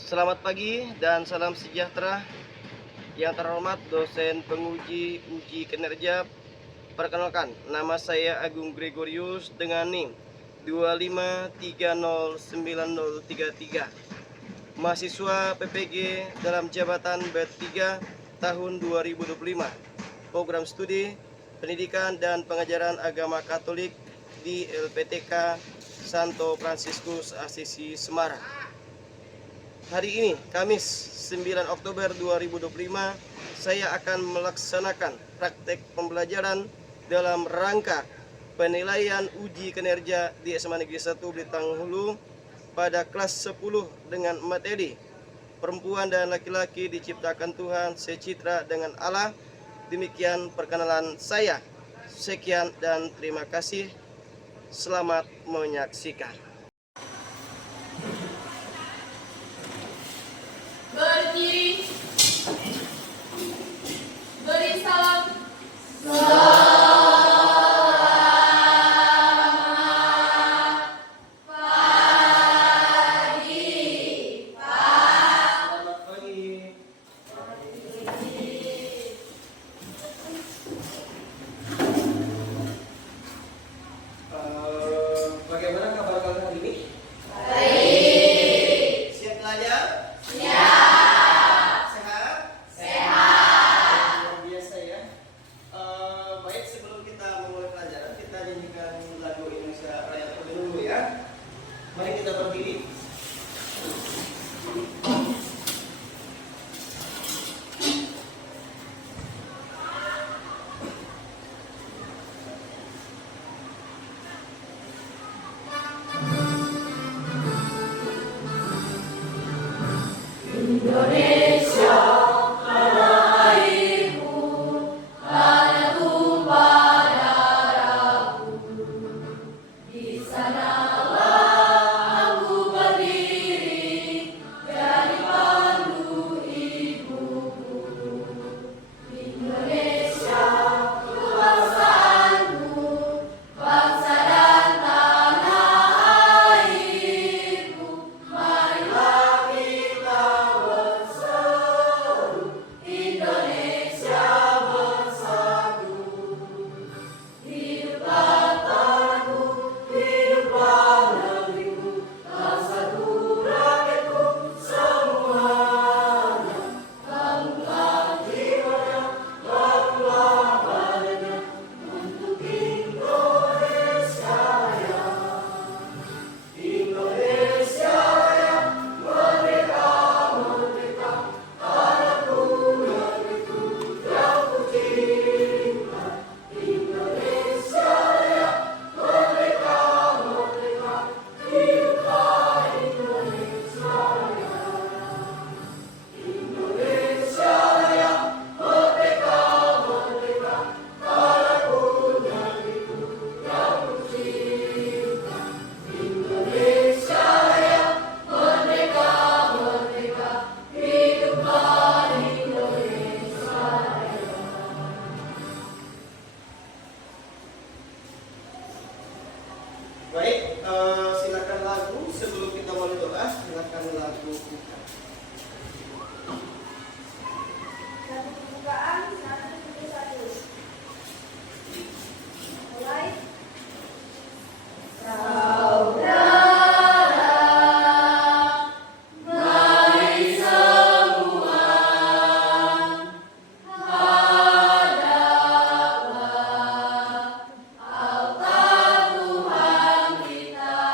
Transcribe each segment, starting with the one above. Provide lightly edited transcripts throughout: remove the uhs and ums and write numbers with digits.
Selamat pagi dan salam sejahtera. Yang terhormat dosen penguji uji kinerja, perkenalkan nama saya Agung Gregorius dengan NIM 253090033. Mahasiswa PPG dalam jabatan B3 tahun 2025. Program studi Pendidikan dan Pengajaran Agama Katolik di LPTK Santo Fransiskus Asisi Semarang. Hari ini, Kamis 9 Oktober 2025, saya akan melaksanakan praktek pembelajaran dalam rangka penilaian uji kinerja di SMA Negeri 1 Blitar Hulu pada kelas 10 dengan materi Perempuan dan laki-laki diciptakan Tuhan secitra dengan Allah. Demikian perkenalan saya. Sekian dan terima kasih. Selamat menyaksikan. Berdiri, beri salam. Bagaimana kabar kalian hari ini? Siap belajar? Luar biasa ya. Baik, sebelum kita memulai pelajaran, kita nyanyikan lagu Indonesia Raya terlebih dulu ya. Mari kita berdiri. Indonesia, tanah airku, tanah tumpah darahku. Di sanalah aku berdiri, jadi pandu ibuku. Indonesia, kebangsaanku, bangsa dan tanah airku. Marilah kita berseru, Indonesia bersatu. Hiduplah tanahku, hiduplah negeriku, bangsaku, rakyatku semuanya. Bangunlah jiwanya, bangunlah badannya untuk Indonesia Raya. Indonesia Raya, merdeka, merdeka, tanahku, negeriku yang ku cinta. Indonesia Raya, merdeka, merdeka, hiduplah Indonesia Raya. Indonesia Raya, merdeka, merdeka, tanahku, negeriku yang ku cinta. Indonesia Raya, merdeka, merdeka, hiduplah Indonesia Raya. Baik, silakan lagu. Sebelum kita mulai doa, silakan lagu buka. Lagu pembukaan 171. Mulai. Saudara, mari semua hadaplah altar Tuhan kita.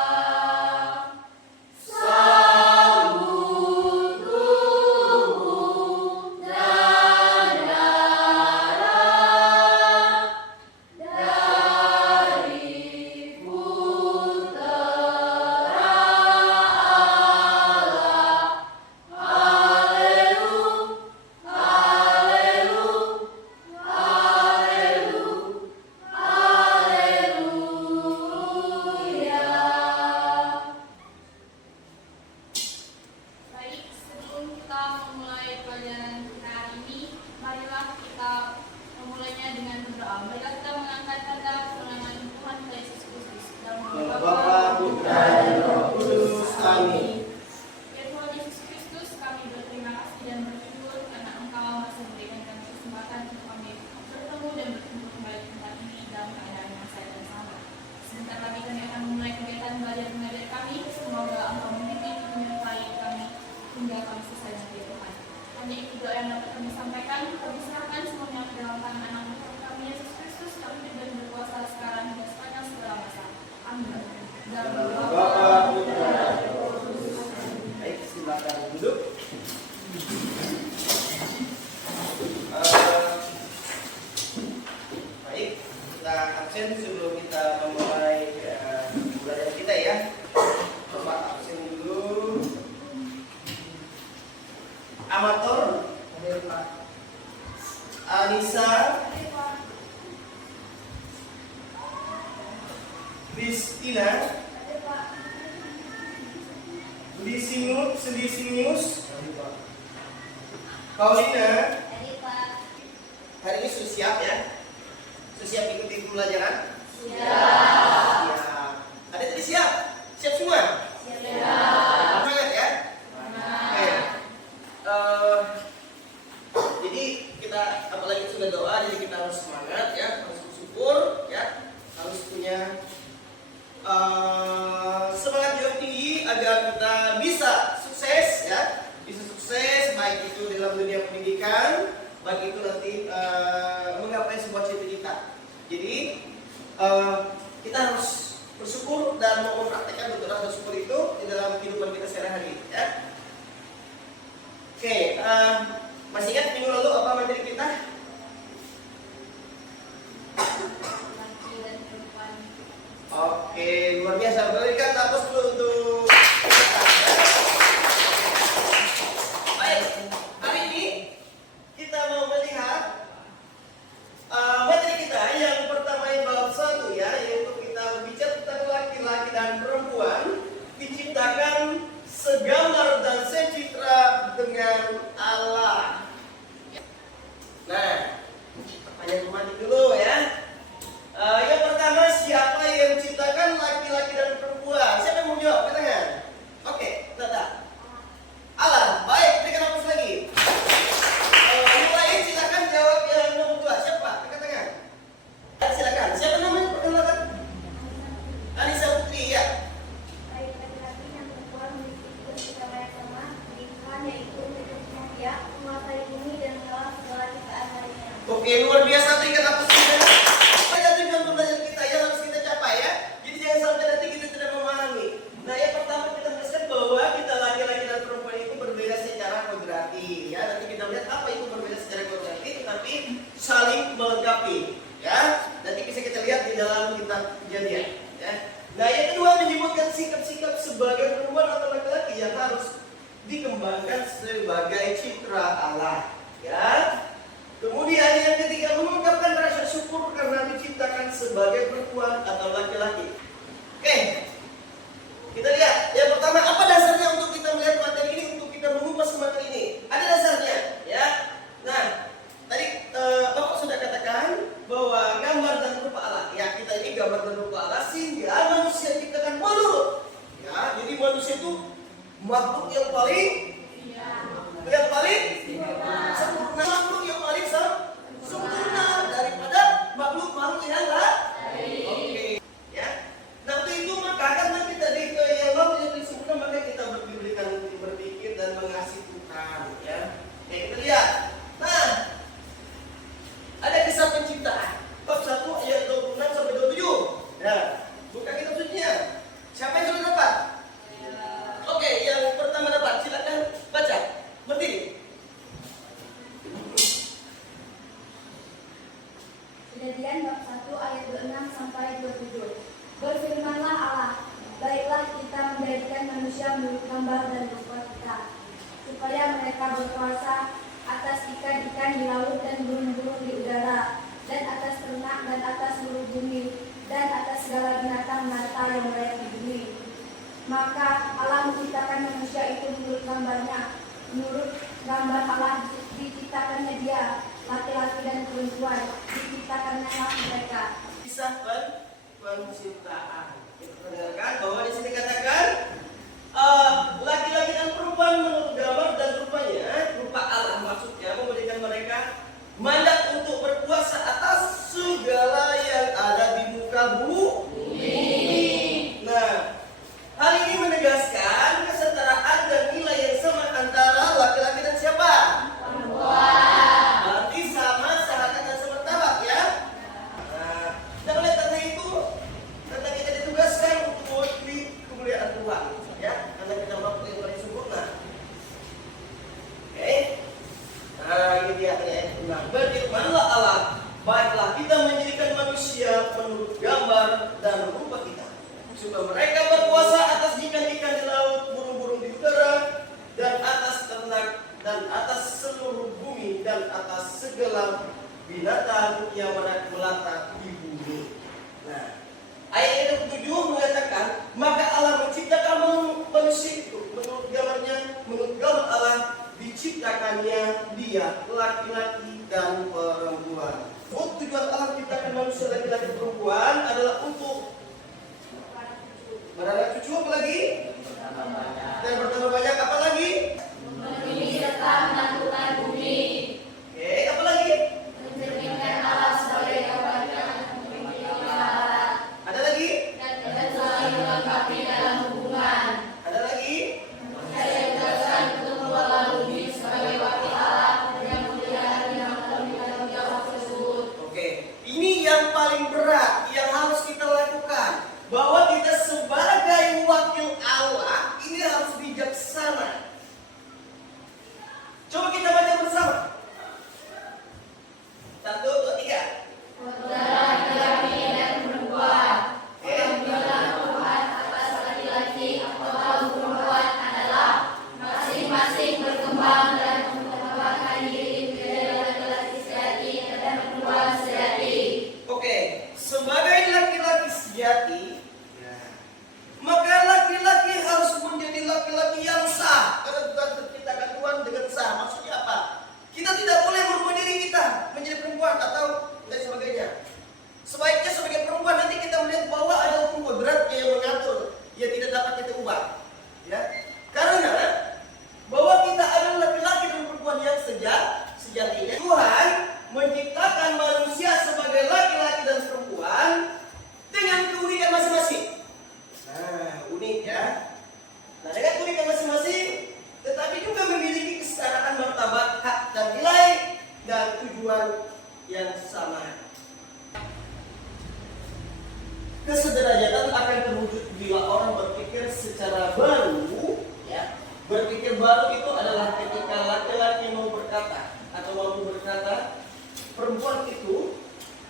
Sambut tubuh dan darah dari putra Allah. Haleluya, haleluya, haleluya, haleluya. Baik, sebelum kita memulai pelajaran kita hari ini, marilah kita memulainya dengan berdoa. Marilah kita mengangkat kata pertolongan Tuhan kita Yesus Kristus dalam nama Bapa, Putra, dan Roh Kudus. Amin. Ya Tuhan Yesus Kristus, silakan duduk. Baik, kita absen sebelum kita memulai pembelajaran kita ya. Coba absen dulu. Amator, Anissa, Kristina, Lisinius, Paulina. Hari ini sudah siap ya? Sudah siap ikuti pembelajaran? Siap. Ada tadi siap? Siap semua? Siap. Semangat ya? Oke. Jadi kita apalagi sudah doa, jadi kita harus semangat ya, harus bersyukur ya, harus punya semangat yang tinggi agar kita bisa sukses ya, bisa sukses baik itu dalam dunia pendidikan, baik itu nanti menggapai sebuah cita-cita. Jadi kita harus bersyukur dan mau mempraktekkan betul rasa syukur itu di dalam kehidupan kita sehari-hari ya. Oke, masih ingat minggu lalu apa materi kita? Laki dan perempuan. Oke, luar biasa. Berikan tepuk dulu untuk kita. Baik, hari ini kita mau melihat materi kita yang pertama yang bab 1 ya, yaitu kita berbicara tentang laki-laki dan perempuan diciptakan segambar dan secitra dengan Allah. Nah, pertanyaan pemancing dulu ya. Yang pertama, siapa yang menciptakan laki-laki dan perempuan? Siapa yang mau jawab? Angkat tangan. Oke, Nata. Allah. Baik, berikan nafas lagi. Yang lain silakan jawab yang nomor 2. Siapa? Angkat tangan. Silakan. Siapa namanya? Perkenalkan. Anissa Putri ya. Baik laki-laki dan perempuan memiliki cita-cita yang sama, Tuhan yaitu untuk manusia, menguasai bumi dan melawan segala ciptaan lainnya. Oke, luar biasa. Berikan nafas lagi. Banyak dengan pembelajaran kita yang harus kita capai ya. Jadi jangan sampai nanti kita tidak memahami. Nah, yang pertama kita jelaskan bahwa kita laki-laki dan perempuan itu berbeda secara kodrati ya. Nanti kita lihat apa itu berbeda secara kodrati, tetapi saling melengkapi ya. Nanti bisa kita lihat di dalam kitab Kejadian ya. Nah, yang kedua menyebutkan sikap-sikap sebagai perempuan atau laki-laki yang harus dikembangkan sebagai citra Allah ya. Kemudian yang ketiga mengungkapkan rasa syukur karena diciptakan sebagai perempuan atau laki-laki. Oke, kita lihat. Yang pertama, apa dasarnya untuk kita melihat materi ini, untuk kita mengupas materi ini? Ada dasarnya, ya. Nah, tadi Bapak sudah katakan bahwa gambar dan rupa Allah. Ya, kita ini gambar dan rupa Allah sehingga manusia diciptakan menurut. Ya, jadi manusia itu makhluk yang paling sempurna, makhluk yang paling sempurna daripada makhluk-makhluk yang lain. Oke, ya. Nah, untuk itu maka karena kita yang makhluk yang paling sempurna, maka kita diberikan untuk berpikir dan mengasihi Tuhan, ya. Oke, kita lihat. Nah, ada kisah penciptaan. Bab 1 ayat 26 sampai 27. Nah, buka kitab sucinya. Siapa yang sudah dapat? Oke, yang pertama dapat. Silakan baca. Berdiri. Kejadian bab 1 ayat 26 sampai 27. Berfirmanlah Allah, baiklah kita menjadikan manusia menurut gambar dan rupa kita, supaya mereka berkuasa atas ikan-ikan di laut dan burung-burung di udara, dan atas ternak dan atas seluruh bumi, dan atas segala binatang melata yang merayap di bumi. Maka Allah menciptakan manusia itu menurut gambarnya, menurut gambar Allah diciptakannya dia, laki-laki dan perempuan, diciptakannya mereka. Kisah penciptaan. Kita dengarkan bahwa di sini katakan laki-laki dan perempuan menurut gambar dan rupanya, rupa Allah maksudnya memberikan mereka mandat untuk berkuasa atas segala yang ada di muka bumi. Nah, hal ini menegaskan kesetaraan dan nilai yang sama antara laki-laki dan siapa? Perempuan. Berarti sama, seharga dan semertabat ya. Nah, dan oleh karena itu, karena kita ditugaskan untuk mewakili kemuliaan Tuhan, ya. Karena kita yang melata di bumi. Nah, ayat yang ke-7 mengatakan, maka Allah menciptakan manusia itu menurut gambarnya, menurut gambar Allah diciptakannya dia laki-laki dan perempuan. Tujuan Allah menciptakan manusia laki-laki dan perempuan adalah untuk beranak cucu, apa lagi? Dan bertambah banyak, apa lagi? Memenuhi serta menaklukkan bumi. Oke, apa lagi? Mencerminkan Allah sebagai gambar dan memiliki alat. Ada lagi? Dan saling melengkapi dalam hubungan. Ada lagi? Saya jelaskan untuk mengelola bumi sebagai wakil Allah yang memelihara yang melalui tanggung jawab tersebut. Oke, ini yang paling berat yang harus kita lakukan. Bahwa kita sebagai wakil Allah ini harus bijaksana. Coba kita baca bersama. 1, 2, 3. Laki-laki dan perempuan. Oke. Panggilan Tuhan atas laki-laki atau kaum perempuan adalah masing-masing berkembang dan mengembangkan diri menjadi laki-laki sejati dan perempuan sejati. Oke, sebagai laki-laki sejati, maka laki-laki harus menjadi laki-laki yang sah. Karena Tuhan menciptakan Tuhan dengan sah. Maksudnya apa? Kita tidak boleh merubah diri kita menjadi perempuan atau dan sebagainya. Sebaiknya sebagai perempuan nanti kita melihat bahwa ada hukum kodratnya yang mengatur yang tidak dapat kita ubah. Ya, karena bahwa kita adalah laki-laki dan perempuan yang sejatinya. Tuhan menciptakan manusia sebagai laki-laki dan perempuan dengan keunikan masing-masing. Nah, unik ya. Nah, dengan keunikan masing-masing, tetapi juga memiliki kesetaraan martabat, hak dan nilai dan tujuan yang sama. Kesederajatan akan terwujud bila orang berpikir secara baru, ya. Berpikir baru itu adalah ketika laki-laki mau berkata atau mau berkata, perempuan itu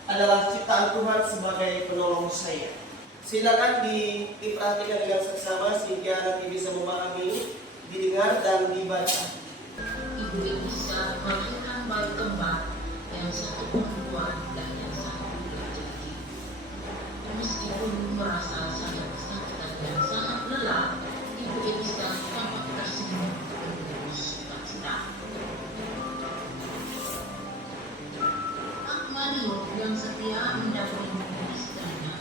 adalah ciptaan Tuhan sebagai penolong saya. Silakan diperhatikan dengan seksama sehingga nanti bisa memahami, didengar dan dibaca. Ibu bisa melahirkan bayi kembar yang satu perempuan dan yang satu laki-laki. Meskipun merasa sangat sakit dan sangat lelah, Ibu Elisa tampak tersenyum dengan sukacita. Pak Mario yang setia mendampingi istrinya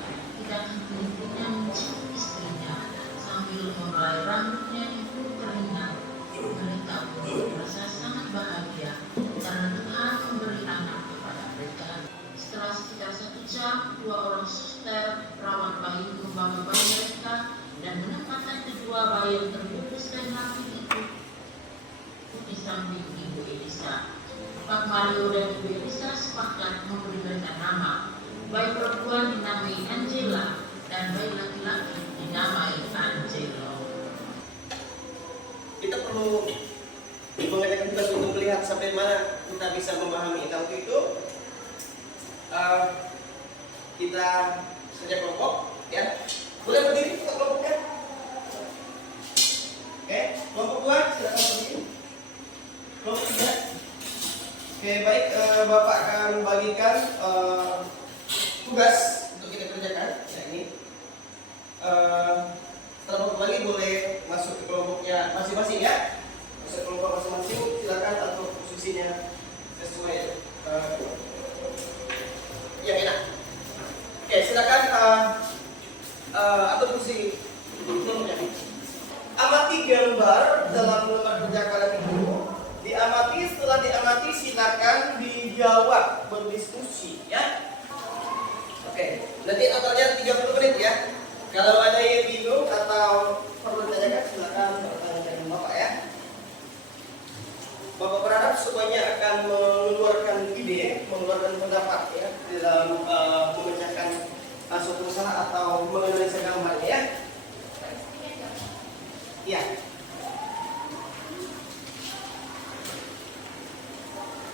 tidak henti-hentinya mencium istrinya sambil memulai rambutnya yang pun keringat. Mereka pun merasa sangat bahagia karena Tuhan memberi anak kepada mereka. Setelah sekitar 1 jam, 2 orang suster perawat bayi membawa bayi mereka dan menempatkan kedua bayi yang terbungkus kain lapis itu di samping Ibu Elisa. Pak Mario dan Ibu Elisa sepakat memberi mereka nama. Bayi perempuan dinamai Angela dan bayi laki-laki dinamai Angelo. Kita perlu mengadakan tugas untuk melihat sampai mana kita bisa memahami. Kalau itu kita kerja kelompok, ya. Boleh berdiri kita kelompoknya. Oke, kelompok 2 silakan berdiri. Kelompok 3. Oke, baik, Bapak akan bagikan tugas untuk kita kerjakan. Ya, ini. Setelah Bapak bagi boleh masuk ke kelompoknya masing-masing ya. Masuk ke kelompok masing-masing, silakan atur posisinya sesuai yang enak. Oke, silakan atur posisi kelompoknya. Amati gambar dalam lembar kerja kalian itu. Diamati, setelah diamati silakan dijawab, berdiskusi ya. Oke, nanti totalnya 30 menit ya. Kalau ada yang bingung atau perlu ditanyakan silakan bertanya dengan Bapak ya. Bapak berharap semuanya akan mengeluarkan ide, mengeluarkan pendapat ya dalam memecahkan suatu usaha atau menganalisa gambarnya ya. Iya.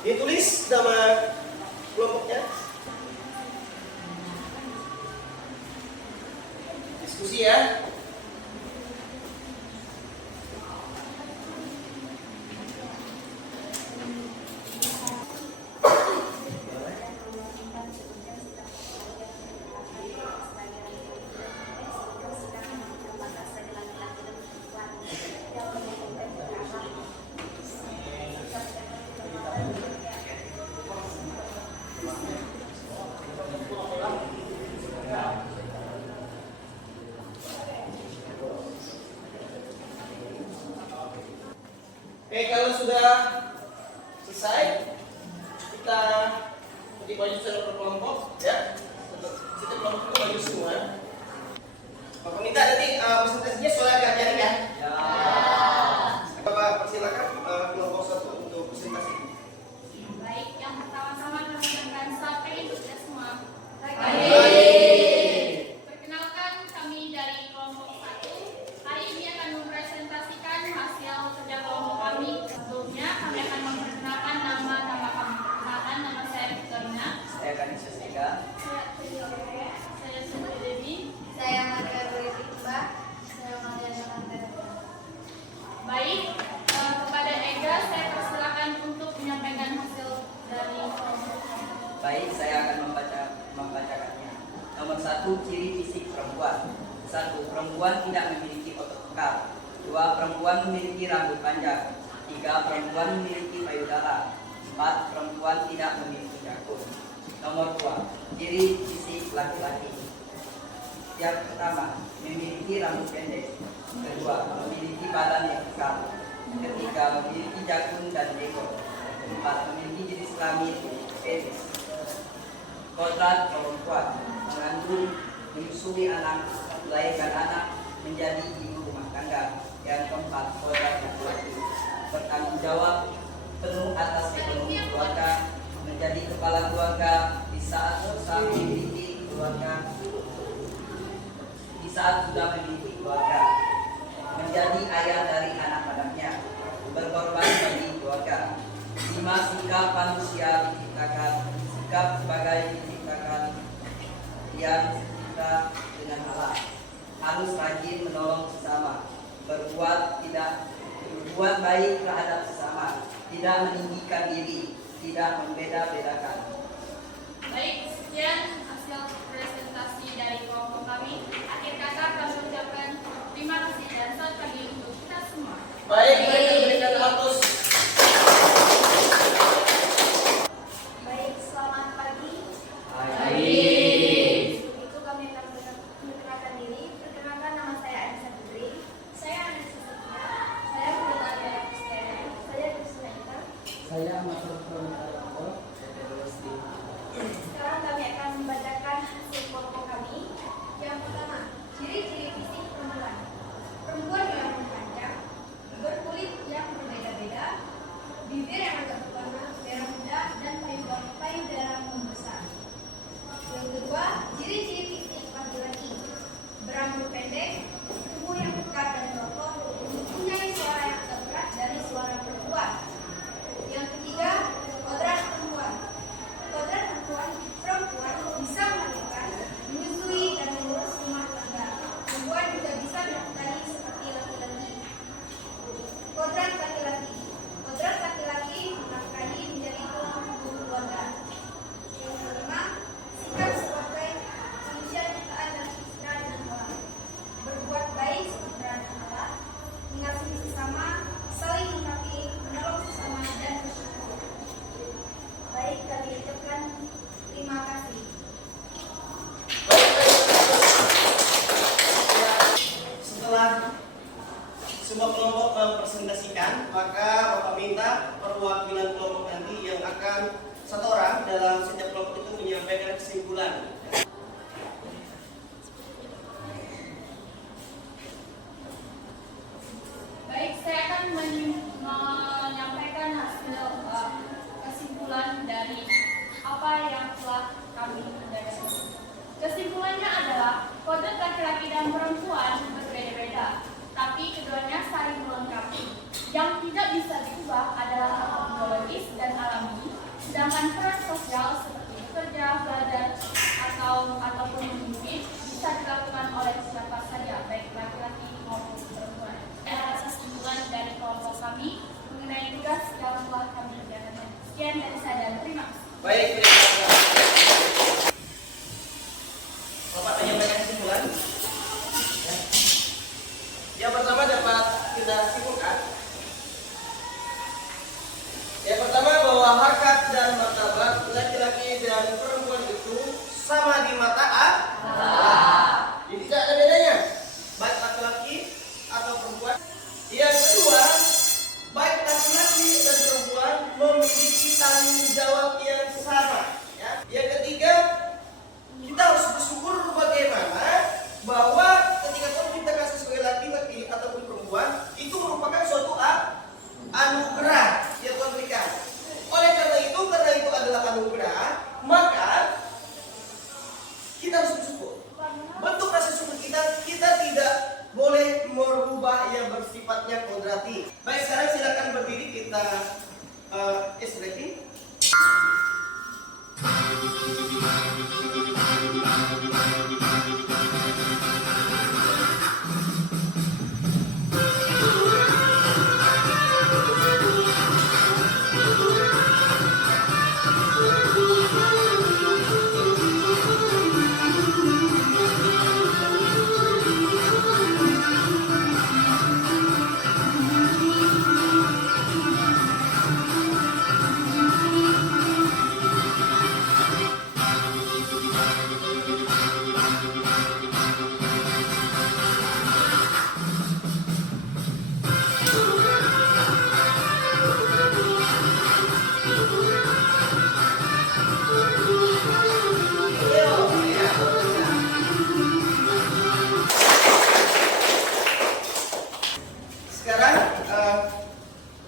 Ditulis nama kelompoknya. Diskusi ya. Oke, kalau sudah selesai, kita ganti baju secara berkelompok, ya. Setiap kelompok itu baju semua. Bapak minta nanti presentasinya soal diajarin ya. Bapak persilakan kelompok 1 untuk presentasi. Baik, yang pertama-tama perkenalkan siapa itu kita semua. Perkenalkan kami dari kelompok 1. Hari ini akan mempresentasikan hasil kerja kelompok kami. Sebelumnya kami akan memperkenalkan nama kami. Perkenalkan, nama saya Victorina. Saya Kanis Sega. Saya Siti Dewi. Saya Maria Rita. Saya Maria Santana. Baik, kepada Ega saya persilakan untuk menyampaikan hasil dari kelompok kami. Baik, saya akan membacakannya. Nomor 1, ciri fisik perempuan. 1. Perempuan tidak memiliki otot pekat. 2. Perempuan memiliki rambut panjang. 3. Perempuan memiliki payudara. 4. Perempuan tidak memiliki jakun. Nomor 2, ciri fisik laki-laki. Yang pertama, memiliki rambut pendek. Kedua, memiliki badan yang kekar. Ketiga, memiliki jakun dan jenggot. 4. Memiliki jenis kelamin penis. Kodrat perempuan, mengandung, menyusui anak, melahirkan anak, menjadi ibu rumah tangga. Yang keempat, kodrat laki-laki, bertanggung jawab penuh atas ekonomi keluarga, menjadi kepala keluarga di saat susah memiliki keluarga, di saat sudah memiliki keluarga, menjadi ayah dari anak-anaknya, berkorban bagi keluarga. 5. Sikap manusia diciptakan, sikap sebagai diciptakan yang kita dengan Allah, harus rajin menolong sesama, berbuat baik terhadap sesama, tidak meninggikan diri, tidak membeda-bedakan. Baik, sekian hasil presentasi dari kelompok kami. Akhir kata kami ucapkan terima kasih dan selamat pagi untuk kita semua. Baik, mereka berikan aplaus. Baik, selamat pagi. Untuk itu kami akan memperkenalkan diri. Perkenalkan, nama saya Anissa Putri. Saya Anissa Setia. Saya kebetulan dari Kristen. Saya Kristina Ita. Saya Masuk Pronto. Sekarang kami akan membacakan hasil kelompok kami. Yang pertama, ciri-ciri fisik perempuan. Perempuan yang panjang, berkulit yang berbeda-beda, bibir yang agak berwarna merah muda, dan payudara membesar. Yang kedua, ciri-ciri fisik laki-laki. Berambut pendek, tubuh yang pekat dan berotot, mempunyai suara yang agak berat dari suara perempuan. Yang ketiga, kodrat perempuan. Kodrat perempuan bisa melakukan, menyusui dan mengurus rumah tangga. Perempuan juga bisa melakukannya seperti laki-laki. Kodrat laki-laki. Kodrat laki-laki menafkahi menjadi tulang punggung keluarga. Yang kelima, sikap sebagai manusia ciptaan dan sejahtera dengan Allah. Berbuat baik sejahtera dengan Allah, mengasihi sesama, saling melengkapi, menolong sesama dan bersyukur. Baik, kami ucapkan terima kasih. Setelah semua kelompok mempresentasikan, maka Bapak minta perwakilan kelompok nanti yang akan satu orang dalam setiap kelompok itu menyampaikan kesimpulan. Baik, saya akan menyampaikan hasil kesimpulan dari apa yang telah kami pelajari. Kesimpulannya adalah kodrat laki-laki dan perempuan berbeda-beda, tapi keduanya saling melengkapi. Yang tidak bisa diubah adalah hak biologis dan alami, sedangkan peran sosial seperti bekerja, belajar, ataupun memimpin bisa dilakukan oleh siapa saja, baik laki-laki maupun perempuan. Adalah kesimpulan dari kelompok kami mengenai tugas yang telah kami kerjakan. Sekian dari saya dan terima kasih. Baik, terima kasih. Bapak menyampaikan kesimpulan. Ya. Yang pertama dapat kita simpulkan. Yang pertama bahwa harkat dan martabat laki-laki dan perempuan itu sama di mata Allah. Jadi tidak ada bedanya, baik laki-laki atau perempuan. Yang kedua, baik laki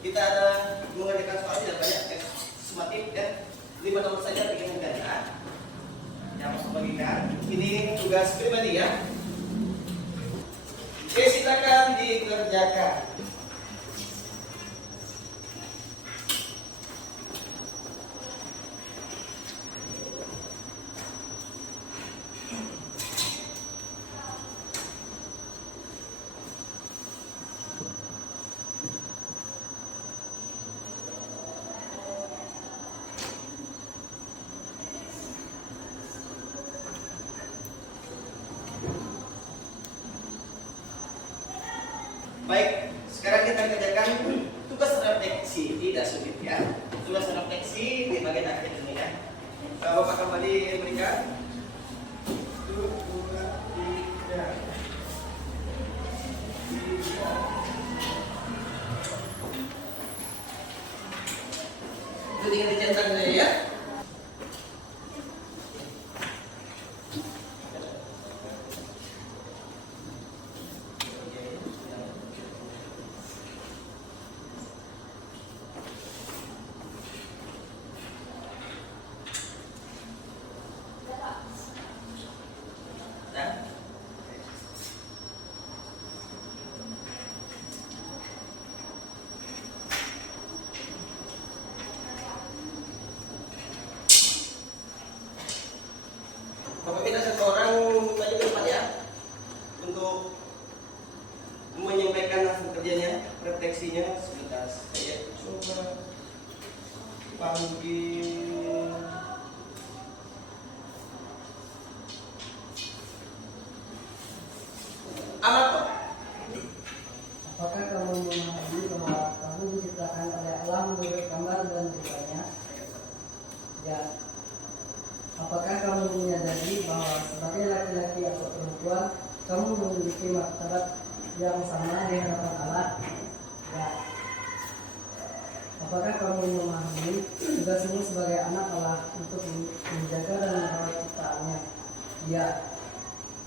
kita ada mengerjakan soal tidak banyak ya, sumatif ya. 5 nomor saja bikin mudah. Yang masuk bagikan. Ini tugas pribadi ya. Oke, silakan dikerjakan. Baik, sekarang kita kerjakan tugas refleksi, tidak sulit ya. Tugas refleksi di bagian akhir ini ya. Bapak kembali berikan. 1, 2, 3. Itu tinggal dicetak saja ya. Nah. Bapak minta satu orang maju ke depan ya untuk menyampaikan hasil kerjanya, refleksinya sebentar. Saya coba panggil Amato. Apakah kamu memahami bahwa kamu diciptakan oleh alam menurut gambar dan rupanya? Ya. Apakah kamu menyadari bahwa sebagai laki-laki atau perempuan, kamu memiliki martabat yang sama di hadapan Allah? Ya. Apakah kamu memahami tugasmu sebagai anak Allah untuk menjaga dan merawat ciptaannya? Ya.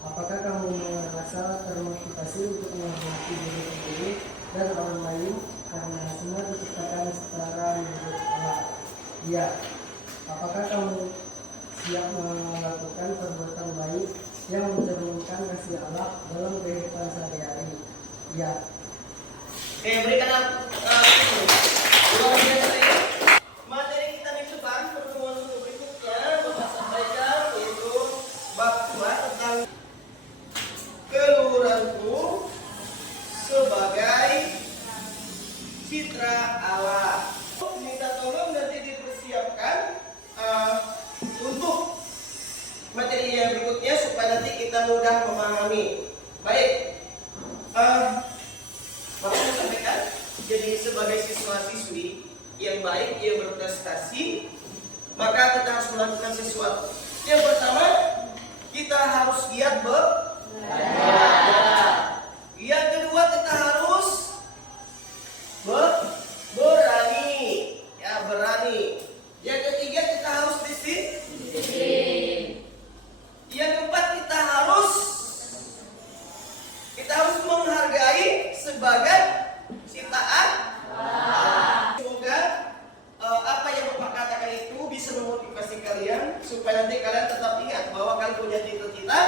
Apakah kamu merasa termotivasi untuk menghormati diri sendiri dan orang lain karena semua diciptakan secara menurut Allah? Ya. Apakah kamu siap melakukan perbuatan baik yang mencerminkan kasih Allah dalam kehidupan sehari-hari? Ya. Oke, berikan dua bagian saya. Materi kita minggu depan pertemuan berikutnya Bapak sampaikan yaitu bab 2 tentang kelurahanku sebagai citra Allah. Minta tolong nanti dipersiapkan untuk materi yang berikutnya supaya nanti kita mudah memahami. Baik, Bapak mau sampaikan, jadi sebagai siswa-siswi yang baik, yang berprestasi, maka kita harus melakukan sesuatu. Yang pertama, kita harus giat belajar. Yang kedua, kita harus berani, ya berani. Yang ketiga, kita harus disiplin. Yang keempat, kita harus menghargai sebagai ciptaan Allah. Semoga apa yang Bapak katakan itu bisa memotivasi kalian supaya nanti kalian tetap ingat bahwa kalian punya cita-cita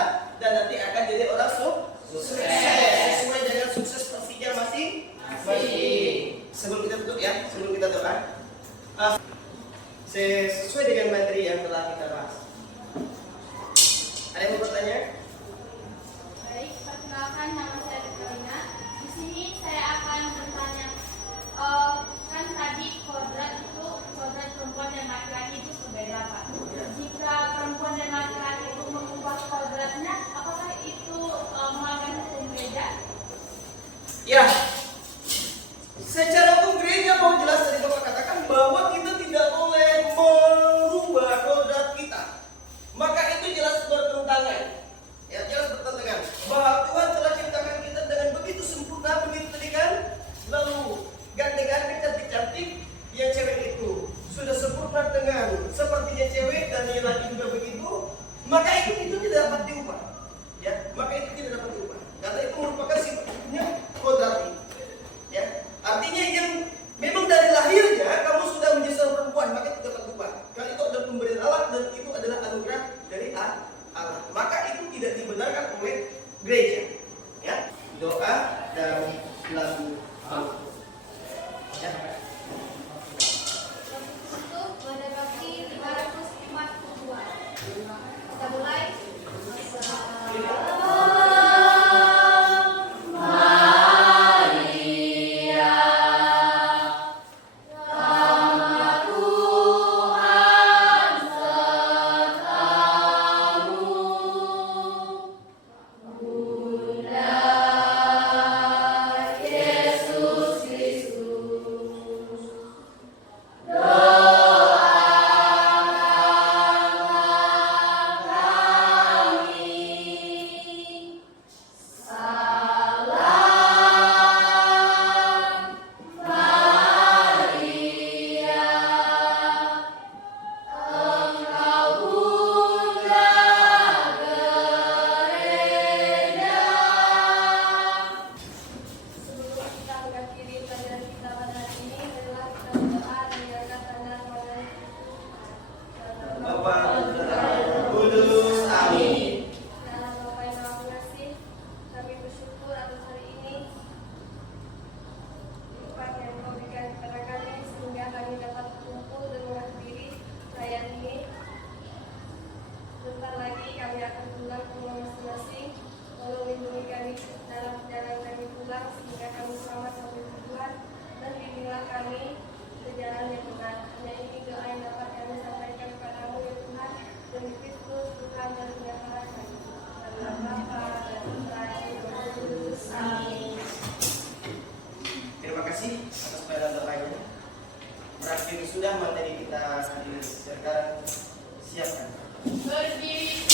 dan nanti akan jadi orang sukses sesuai dengan sukses versinya masing-masing. Sebelum kita tutup ya, sebelum kita doa, sesuai dengan materi yang telah kita bahas. Ada yang mau bertanya? Baik, perkenalkan nama saya Karina. Di sini saya akan bertanya, kan tadi kodrat perempuan dan laki-laki itu berbeda, Pak. Jika perempuan dan laki-laki itu mengubah kodratnya, apakah itu melanggar hukum beda? Ya, secara hukum gereja mau jelas tadi Bapak katakan bahwa kita tidak boleh merubah kodrat kita. Maka itu jelas bertentangan. Ya, jelas bertentangan bahwa Tuhan telah ciptakan kita dengan begitu sempurna, begitu tadi kan. Lalu gandeng-gandeng cantik-cantik yang cewek itu sudah sempurna dengan sepertinya cewek dan yang laki juga begitu. Maka itu tidak dapat diubah. Ya, maka itu tidak dapat diubah. Karena itu merupakan sifatnya kodrat. Ya, artinya yang memang kami ke jalan yang benar. Hanya ini doa yang dapat kami sampaikan kepadamu ya Tuhan, demi Kristus Tuhan dan pengacara kami. Dalam Bapa dan Putra dan Roh Kudus. Amin. Terima kasih atas pelajaran doanya. Berakhir sudah materi kita hari ini. Sekarang siapkan. Berdiri.